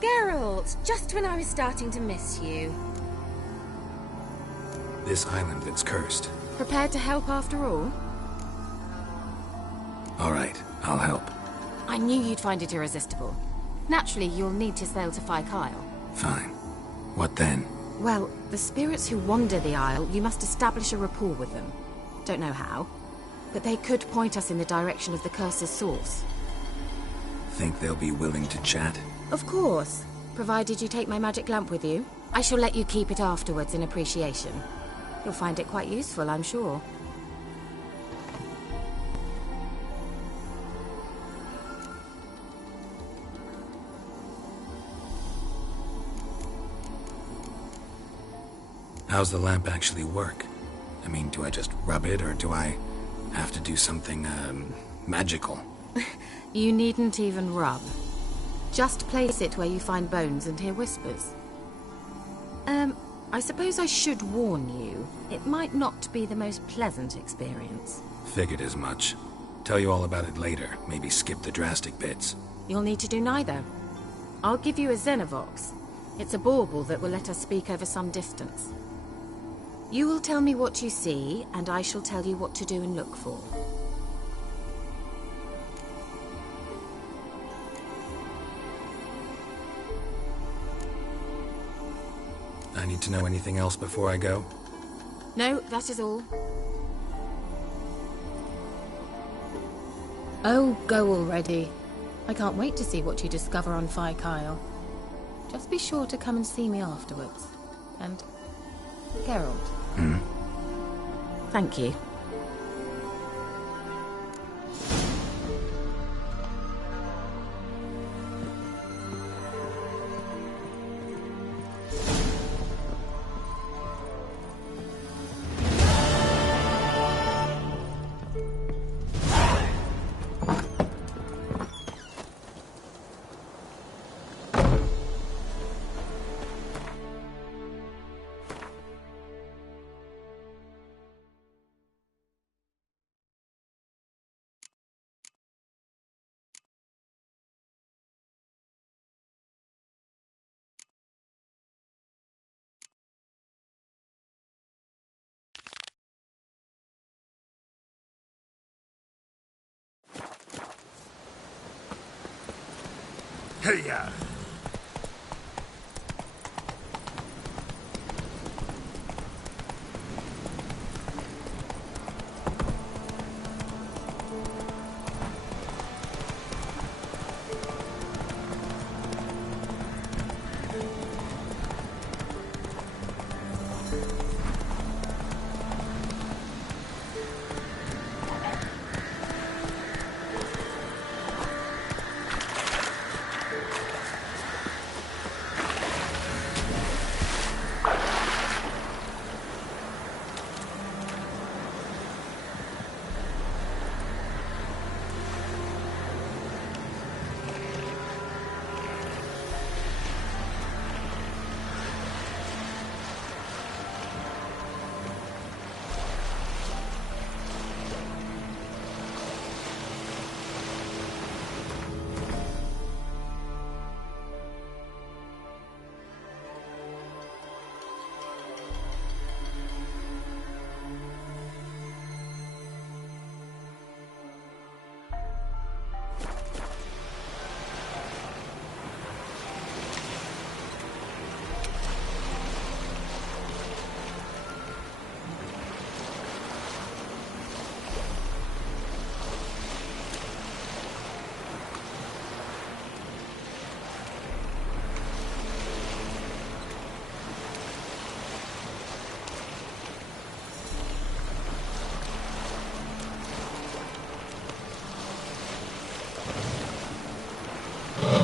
Geralt, just when I was starting to miss you. This island that's cursed. Prepared to help after all? All right, I'll help. I knew you'd find it irresistible. Naturally, you'll need to sail to Kyle. Fine. What then? Well, the spirits who wander the Isle, you must establish a rapport with them. Don't know how, but they could point us in the direction of the curse's source. Think they'll be willing to chat? Of course, provided you take my magic lamp with you. I shall let you keep it afterwards in appreciation. You'll find it quite useful, I'm sure. How's the lamp actually work? I mean, do I just rub it, or do I have to do something, magical? You needn't even rub. Just place it where you find bones and hear whispers. I suppose I should warn you. It might not be the most pleasant experience. Figured as much. Tell you all about it later. Maybe skip the drastic bits. You'll need to do neither. I'll give you a Xenovox. It's a bauble that will let us speak over some distance. You will tell me what you see, and I shall tell you what to do and look for. I need to know anything else before I go? No, that is all. Oh, go already. I can't wait to see what you discover on Kyle. Just be sure to come and see me afterwards. And... Geralt. Thank you. Hey-ya!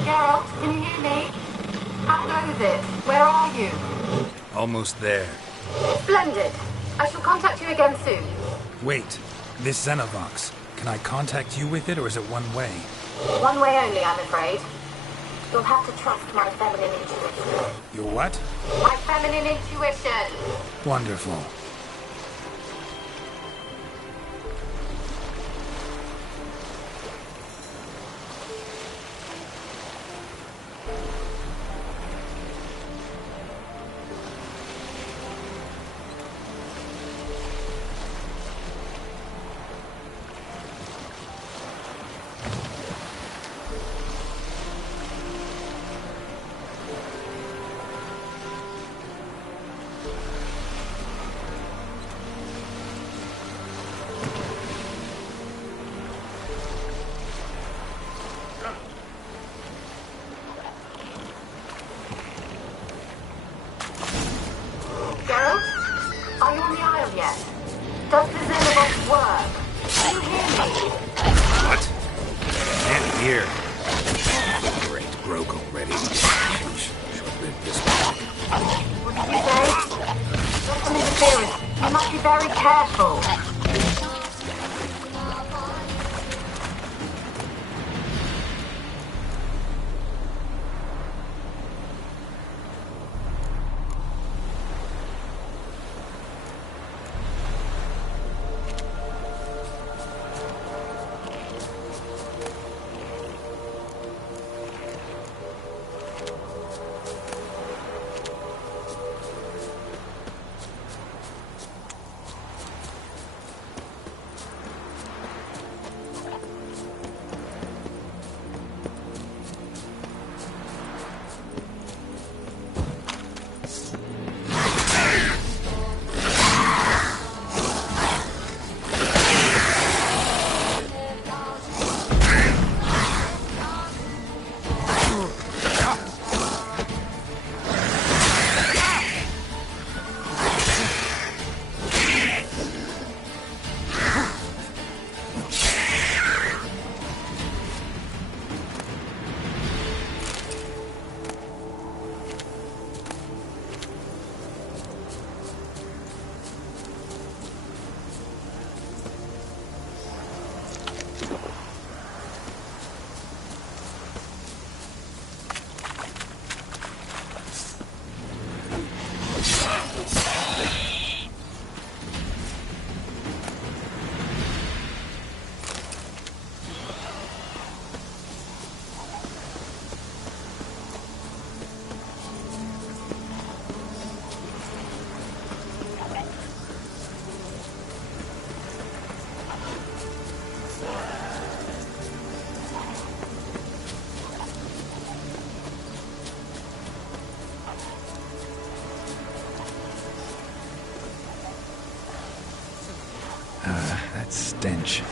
Geralt, can you hear me? How goes it? Where are you? Almost there. Splendid. I shall contact you again soon. Wait, this Xenovox. Can I contact you with it, or is it one way? One way only, I'm afraid. You'll have to trust my feminine intuition. Your what? My feminine intuition. Wonderful. very careful. That stench.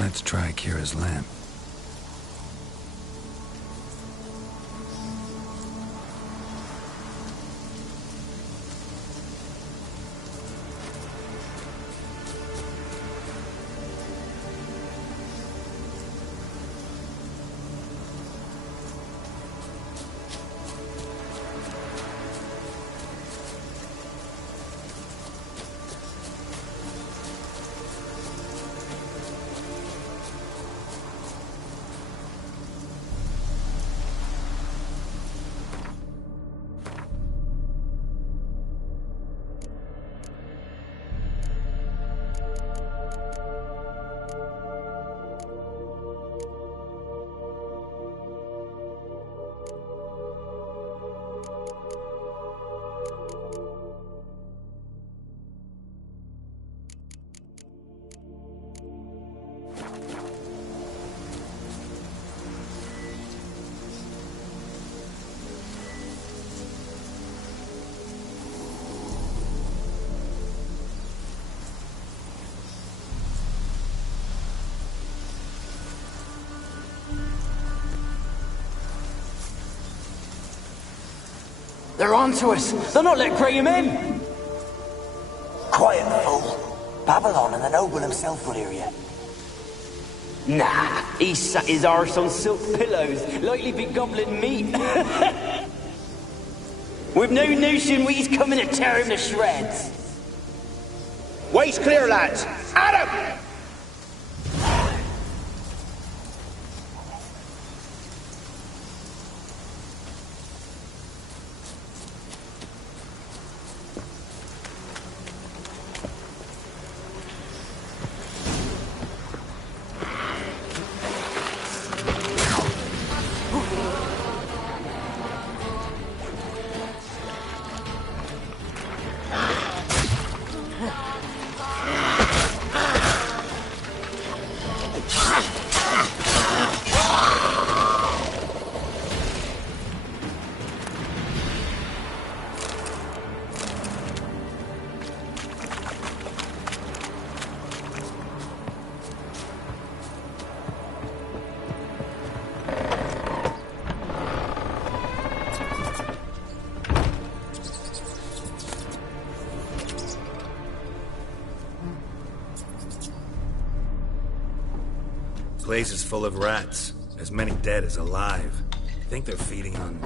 Let's try Kira's lamp. They're onto us! They'll not let Graham in! Quiet, fool. Babylon and the noble himself will hear you. Nah, he sat his arse on silk pillows, likely be gobbling meat. With no notion he's coming to tear him to shreds. Way's clear, lads. Adam! Place is full of rats. As many dead as alive. I think they're feeding on...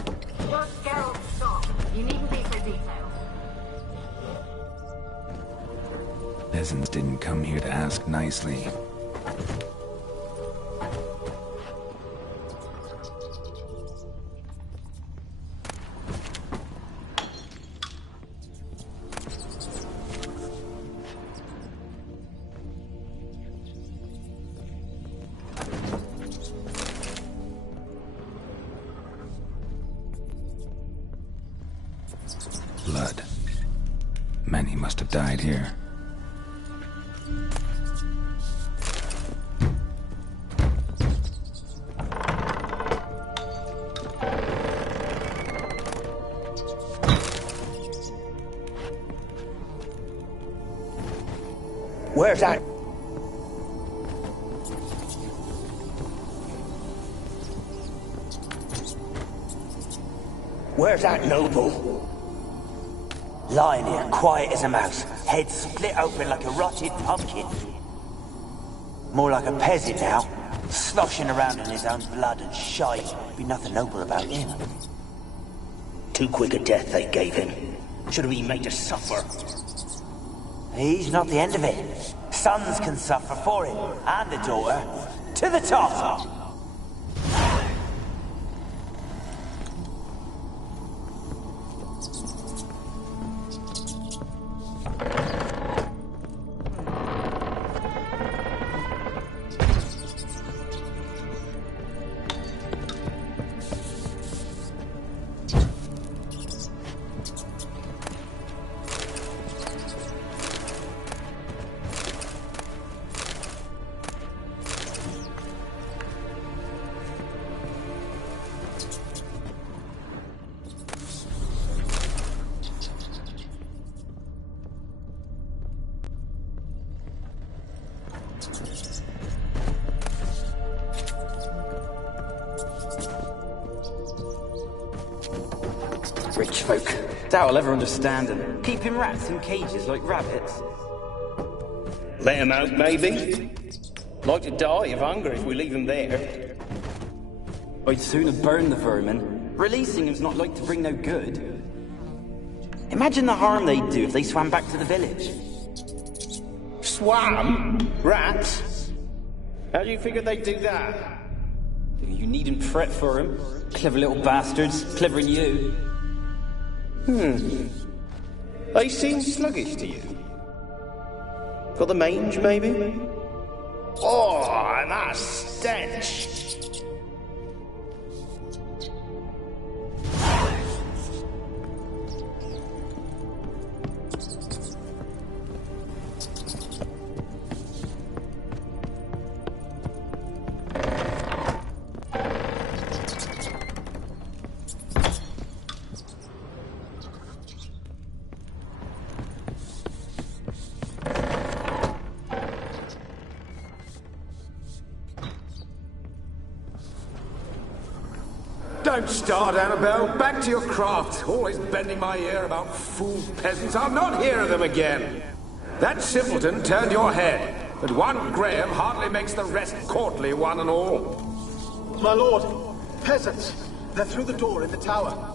Look, Geralt, stop. You needn't be so detailed. Peasants didn't come here to ask nicely. Blood. Many must have died here. Where's that? Where's that noble? Lying here, quiet as a mouse, head split open like a rotted pumpkin. More like a peasant now, sloshing around in his own blood and shite. Be nothing noble about him. Too quick a death they gave him. Should have been made to suffer. He's not the end of it. Sons can suffer for him, and the daughter. To the top! Rich folk. Doubt I'll ever understand them. Keeping rats in cages like rabbits. Let him out, maybe? Like to die of hunger if we leave him there. I'd sooner burn the vermin. Releasing him's not like to bring no good. Imagine the harm they'd do if they swam back to the village. Swam? Rats? How do you figure they'd do that? You needn't fret for him. Clever little bastards. Clever than you. They seem sluggish to you. Got the mange, maybe? Oh, and that stench! Don't start, Annabelle. Back to your craft. Always bending my ear about fool peasants. I'll not hear of them again. That simpleton turned your head. But one Graham hardly makes the rest courtly, one and all. My lord, peasants. They're through the door in the tower.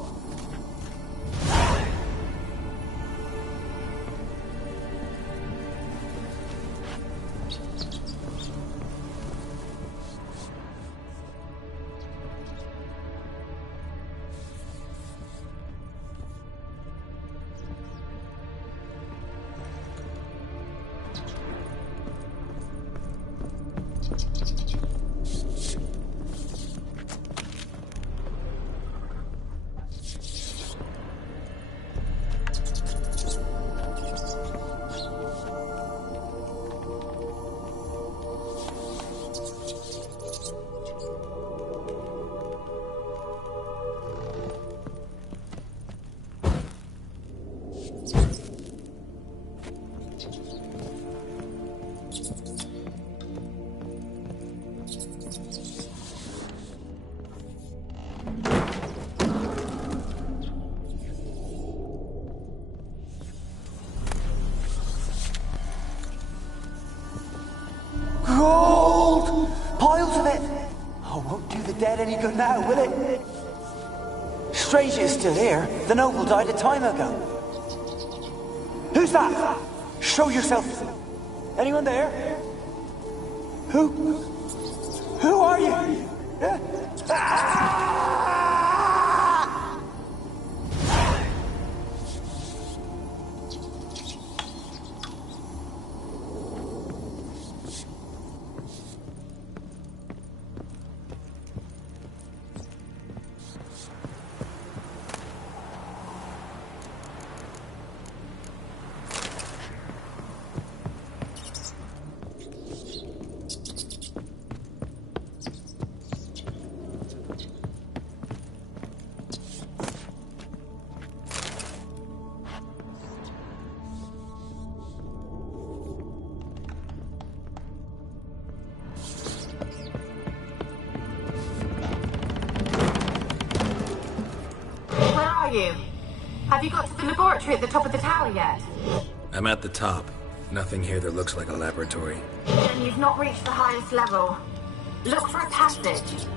Gold! Piles of it! Oh, won't do the dead any good now, will it? Strange it's still here. The noble died a time ago. Who's that? Show yourself. Anyone there? Who are you? Ah! You? Have you got to the laboratory at the top of the tower yet? I'm at the top. Nothing here that looks like a laboratory. Then you've not reached the highest level. Look for a passage.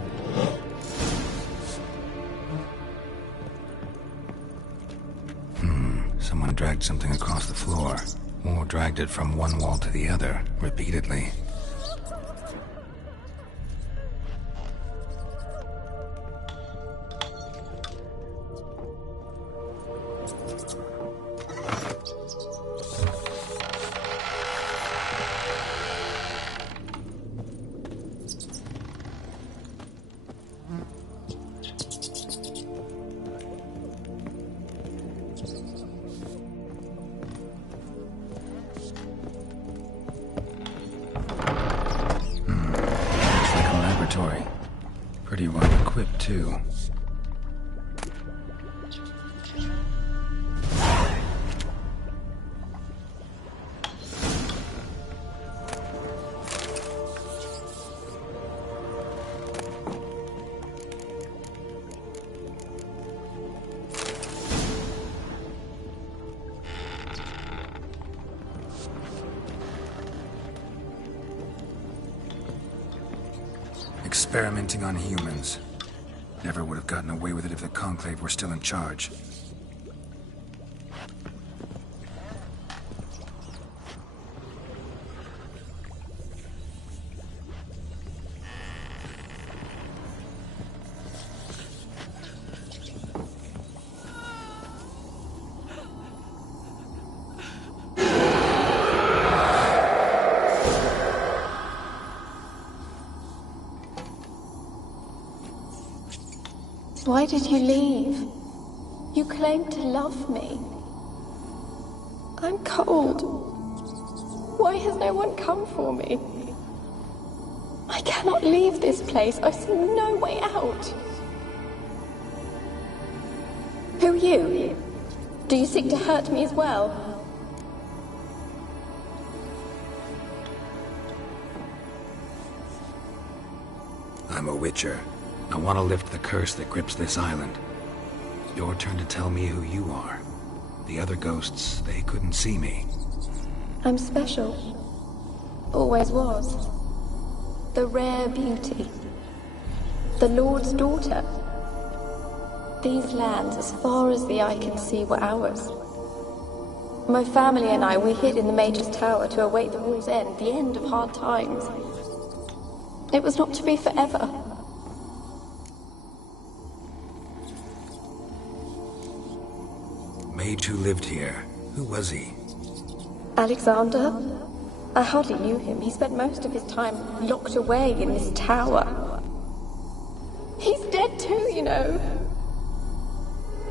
Someone dragged something across the floor. Or dragged it from one wall to the other, repeatedly. Pretty well equipped, too. Experimenting on humans. Never would have gotten away with it if the Conclave were still in charge. Why did you leave? You claimed to love me. I'm cold. Why has no one come for me? I cannot leave this place. I see no way out. Who are you? Do you seek to hurt me as well? I'm a Witcher. I want to lift the curse that grips this island. Your turn to tell me who you are. The other ghosts, they couldn't see me. I'm special. Always was. The rare beauty. The Lord's daughter. These lands, as far as the eye can see, were ours. My family and I, we hid in the Major's Tower to await the war's end, the end of hard times. It was not to be forever. Mage who lived here. Who was he? Alexander? I hardly knew him. He spent most of his time locked away in this tower. He's dead too, you know.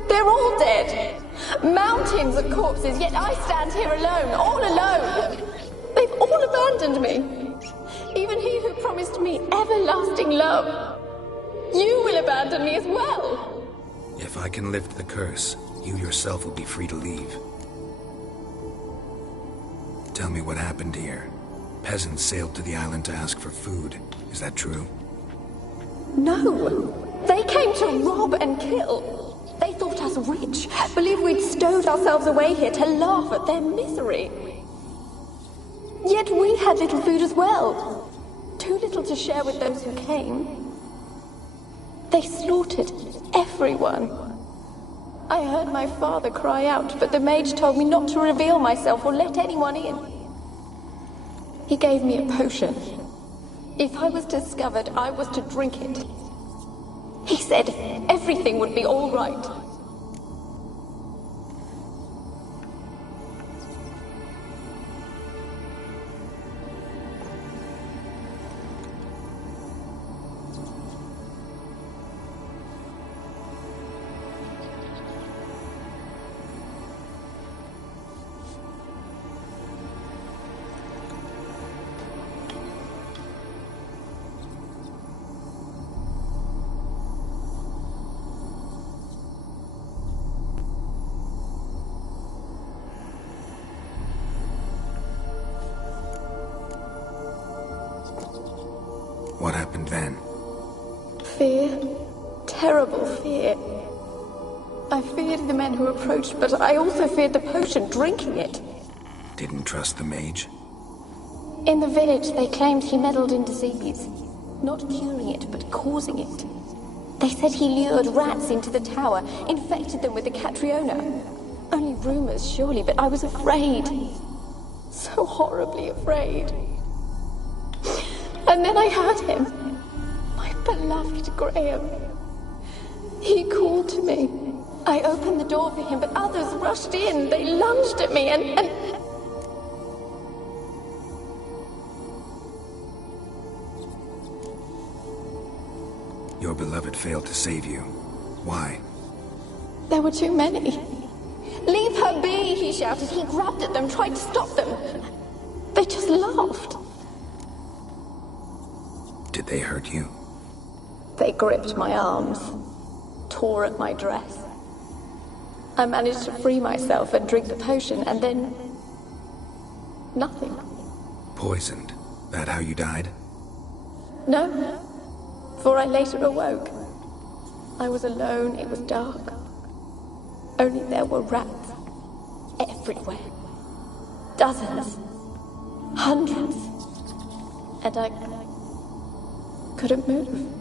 They're all dead. Mountains of corpses, yet I stand here alone, all alone. They've all abandoned me. Even he who promised me everlasting love. You will abandon me as well. If I can lift the curse, you yourself will be free to leave. Tell me what happened here. Peasants sailed to the island to ask for food. Is that true? No. They came to rob and kill. They thought us rich, believed we'd stowed ourselves away here to laugh at their misery. Yet we had little food as well. Too little to share with those who came. They slaughtered everyone. I heard my father cry out, but the mage told me not to reveal myself or let anyone in. He gave me a potion. If I was discovered, I was to drink it. He said everything would be all right. What happened then? Fear. Terrible fear. I feared the men who approached, but I also feared the potion, drinking it. Didn't trust the mage? In the village, they claimed he meddled in disease. Not curing it, but causing it. They said he lured rats into the tower, infected them with the Catriona. Only rumors, surely, but I was afraid. So horribly afraid. And then I heard him. My beloved Graham. He called to me. I opened the door for him, but others rushed in. They lunged at me and... Your beloved failed to save you. Why? There were too many. Leave her be, he shouted. He grabbed at them, tried to stop them. They just laughed. Did they hurt you? They gripped my arms, tore at my dress. I managed to free myself and drink the potion, and then... nothing. Poisoned? That how you died? No, for I later awoke. I was alone, it was dark. Only there were rats everywhere. Dozens. Hundreds. And I couldn't move.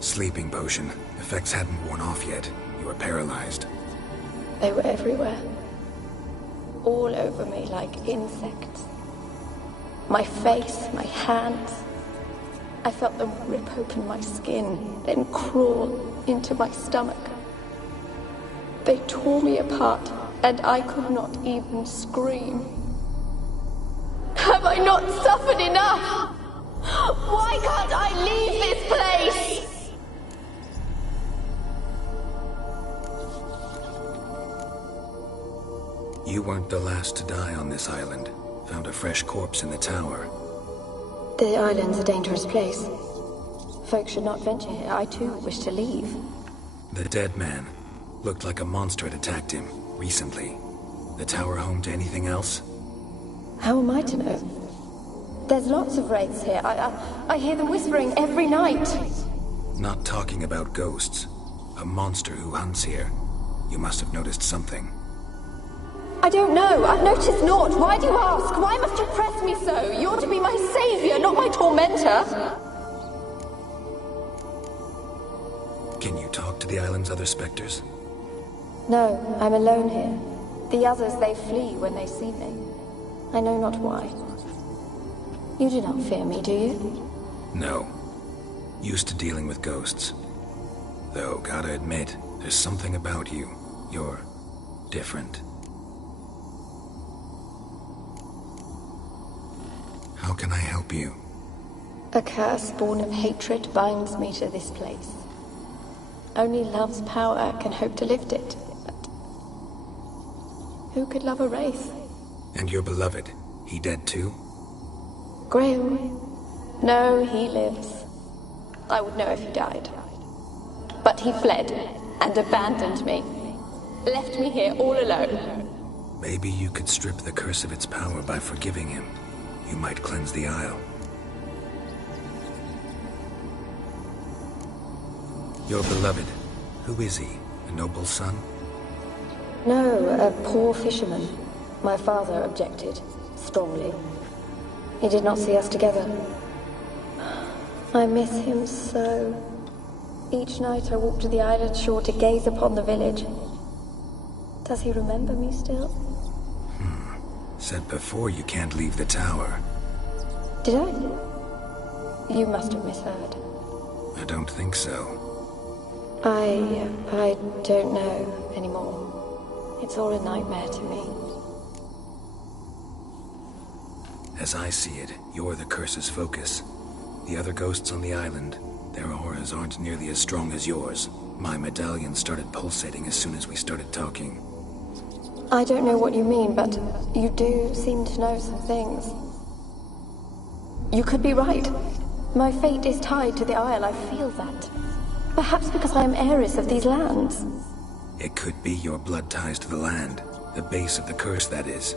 Sleeping potion. Effects hadn't worn off yet. You were paralyzed. They were everywhere. All over me like insects. My face, my hands. I felt them rip open my skin, then crawl into my stomach. They tore me apart, and I could not even scream. Have I not suffered enough? Why can't I leave this place? You weren't the last to die on this island. Found a fresh corpse in the tower. The island's a dangerous place. Folks should not venture here. I too wish to leave. The dead man. Looked like a monster had attacked him, recently. The tower home to anything else? How am I to know? There's lots of wraiths here. I hear them whispering every night. Not talking about ghosts. A monster who hunts here. You must have noticed something. I don't know. I've noticed naught. Why do you ask? Why must you press me so? You're to be my tormentor? Can you talk to the island's other specters? No, I'm alone here. The others, they flee when they see me. I know not why. You do not fear me, do you? No. Used to dealing with ghosts. Though, gotta admit, there's something about you. You're different. How can I help you? A curse born of hatred binds me to this place. Only love's power can hope to lift it, but who could love a wraith? And your beloved, he dead too? Graham? No, he lives. I would know if he died. But he fled and abandoned me. Left me here all alone. Maybe you could strip the curse of its power by forgiving him. You might cleanse the Isle. Your beloved, who is he? A noble son? No, a poor fisherman. My father objected, strongly. He did not see us together. I miss him so. Each night I walk to the island shore to gaze upon the village. Does he remember me still? Said before you can't leave the tower. Did I? You must have misheard. I don't think so. I don't know anymore. It's all a nightmare to me. As I see it, you're the curse's focus. The other ghosts on the island, their auras aren't nearly as strong as yours. My medallion started pulsating as soon as we started talking. I don't know what you mean, but you do seem to know some things. You could be right. My fate is tied to the Isle, I feel that. Perhaps because I am heiress of these lands. It could be your blood ties to the land, the base of the curse, that is.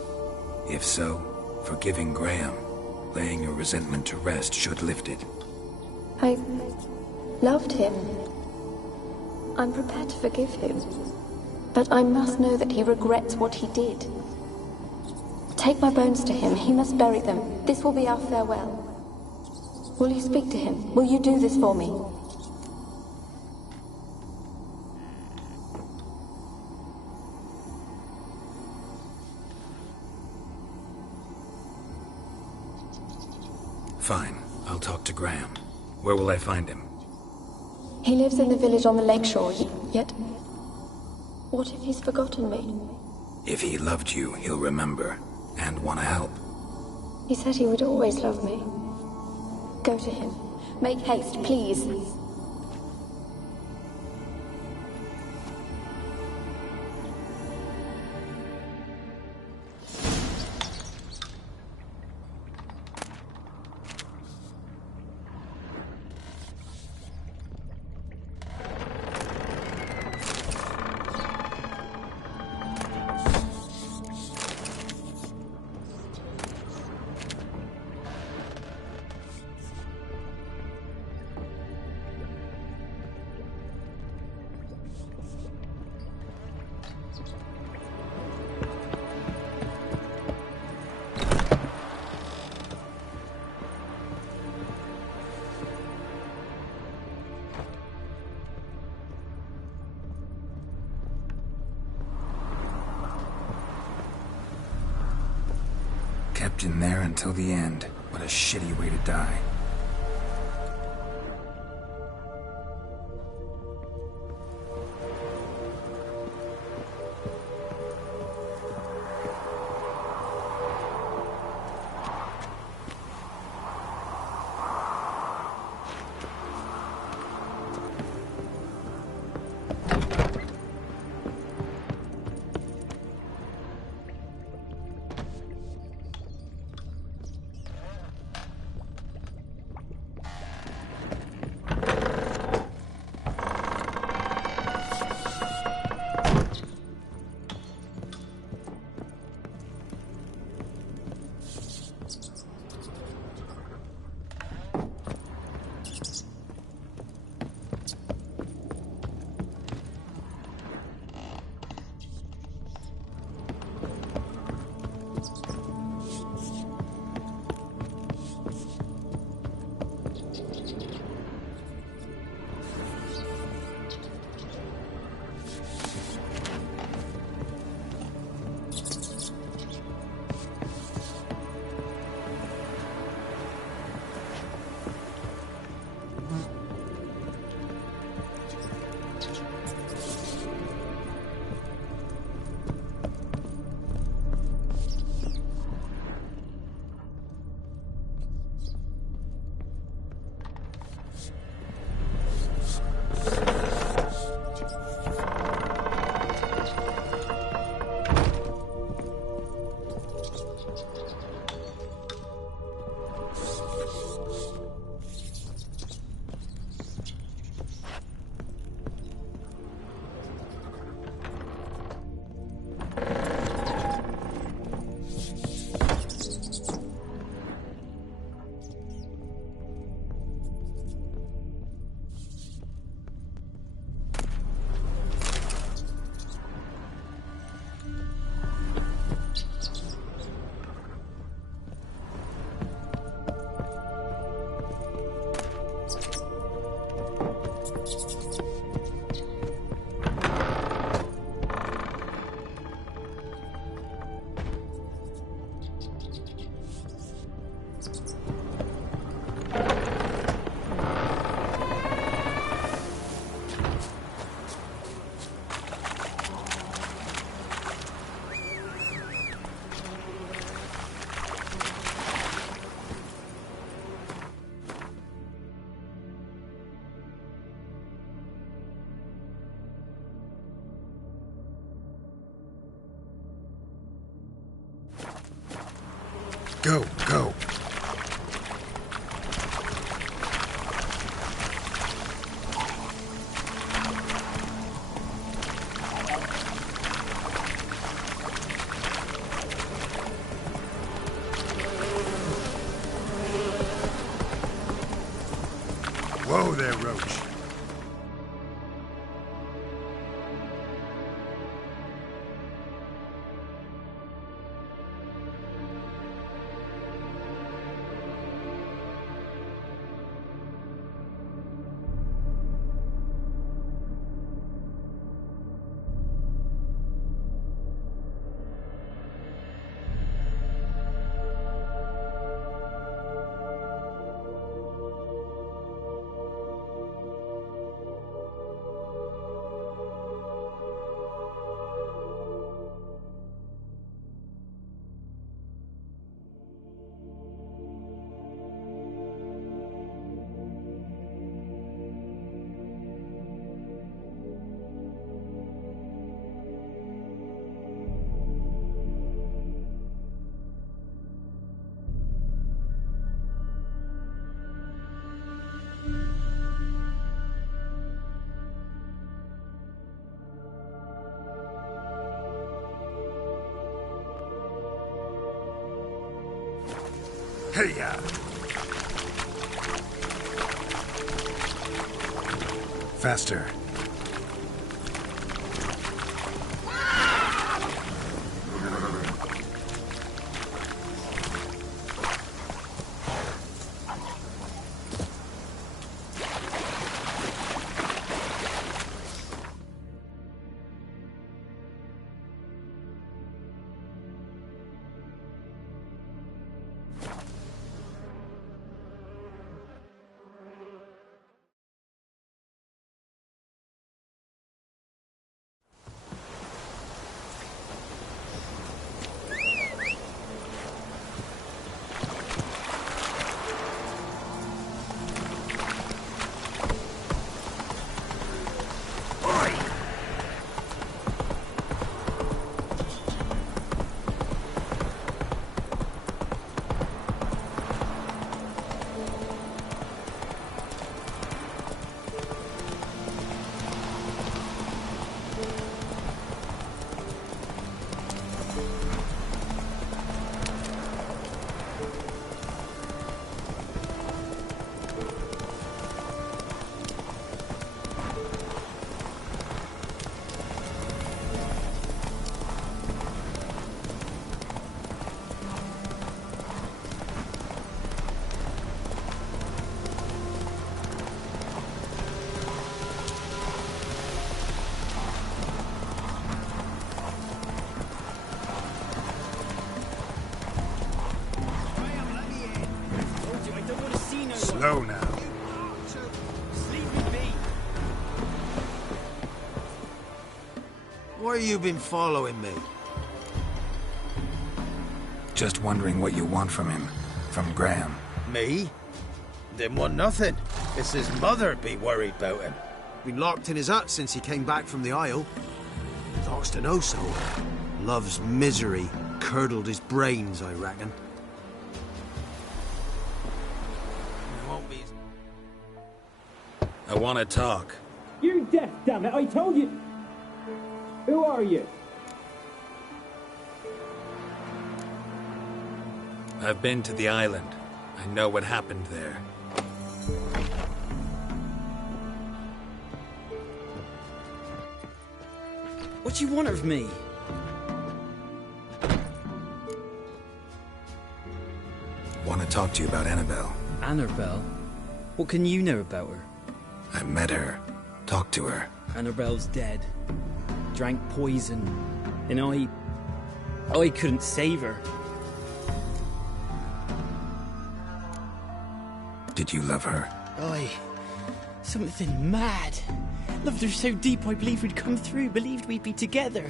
If so, forgiving Graham, laying your resentment to rest should lift it. I loved him. I'm prepared to forgive him. But I must know that he regrets what he did. Take my bones to him. He must bury them. This will be our farewell. Will you speak to him? Will you do this for me? Fine. I'll talk to Graham. Where will I find him? He lives in the village on the lakeshore, yet... What if he's forgotten me? If he loved you, he'll remember, and want to help. He said he would always love me. Go to him. Make haste, please. Kept in there until the end. What a shitty way to die. Go, go. Whoa there, Roach. Hey-ya! Faster. Slow now. Why you been following me? Just wondering what you want from him. From Graham. Me? Didn't want nothing. It's his mother be worried about him. Been locked in his hut since he came back from the Isle. Talks to no soul. Love's misery curdled his brains, I reckon. I want to talk. You're deaf, damn it! I told you. Who are you? I've been to the island. I know what happened there. What do you want of me? Want to talk to you about Annabelle. Annabelle? What can you know about her? I met her. Talked to her. Annabelle's dead. Drank poison. And I couldn't save her. Did you love her? Aye. Something mad. Loved her so deep I believed we'd come through, believed we'd be together.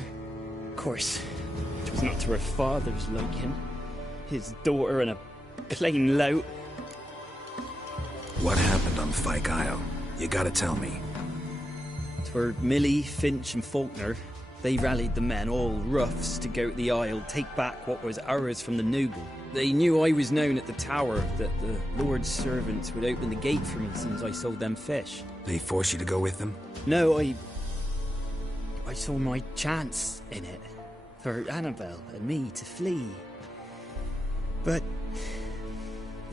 Of course, it was not to her father's liking. His daughter and a plain lout. What happened on Fyke Isle? You gotta tell me. Twere Millie, Finch and Faulkner. They rallied the men, all roughs, to go to the Isle, take back what was ours from the noble. They knew I was known at the tower, that the Lord's servants would open the gate for me since I sold them fish. They forced you to go with them? No, I saw my chance in it. For Annabelle and me to flee. But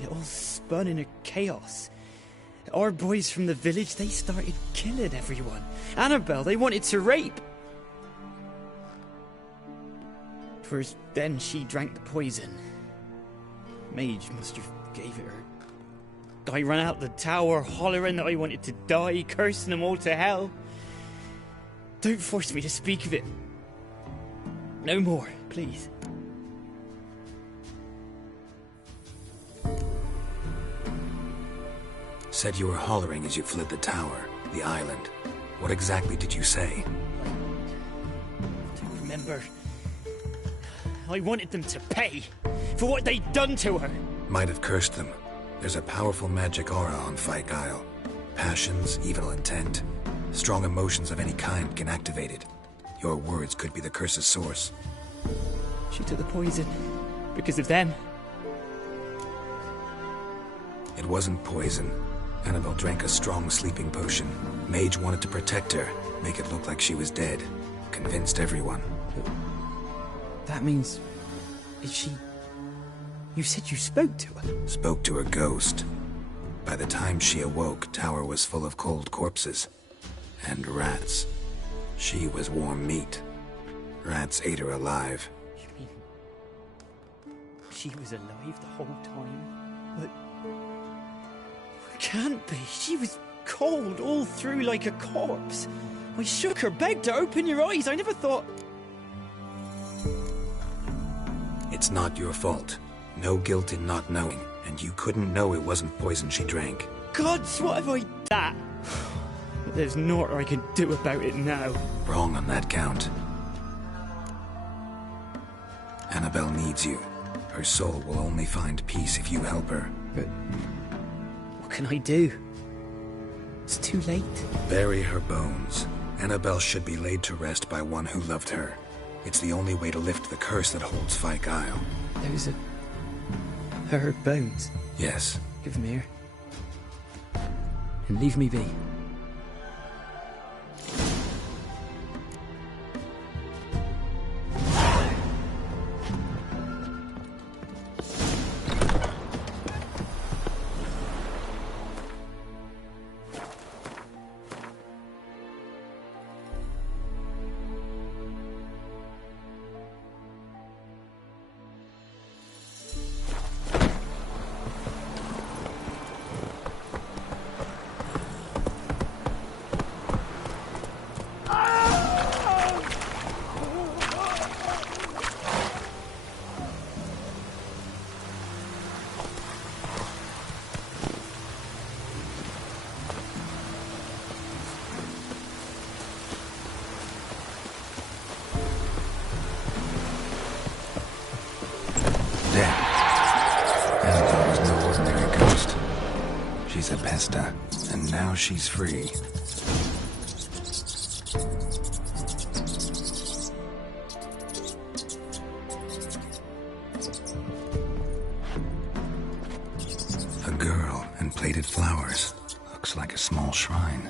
it all spun in a chaos. Our boys from the village, they started killing everyone. Annabelle, they wanted to rape. First, then she drank the poison. Mage must have gave it her. I ran out the tower, hollering that I wanted to die, cursing them all to hell. Don't force me to speak of it. No more, please. Said you were hollering as you fled the tower, the island. What exactly did you say? I don't remember. I wanted them to pay for what they'd done to her. Might have cursed them. There's a powerful magic aura on Fyke Isle. Passions, evil intent, strong emotions of any kind can activate it. Your words could be the curse's source. She took the poison because of them. It wasn't poison. Annabelle drank a strong sleeping potion. Mage wanted to protect her, make it look like she was dead. Convinced everyone. That means... is she... You said you spoke to her? Spoke to her ghost. By the time she awoke, Tower was full of cold corpses. And rats. She was warm meat. Rats ate her alive. You mean... she was alive the whole time? But... it can't be. She was cold all through like a corpse. I shook her, begged her, open your eyes. I never thought... It's not your fault. No guilt in not knowing, and you couldn't know it wasn't poison she drank. Gods, what have I done? But there's naught I can do about it now. Wrong on that count. Annabelle needs you. Her soul will only find peace if you help her. But what can I do? It's too late. Bury her bones. Annabelle should be laid to rest by one who loved her. It's the only way to lift the curse that holds Fyke Isle. Those are... her bones? Yes. Give them here. And leave me be. She's a pesta, and now she's free. A girl and plated flowers. Looks like a small shrine.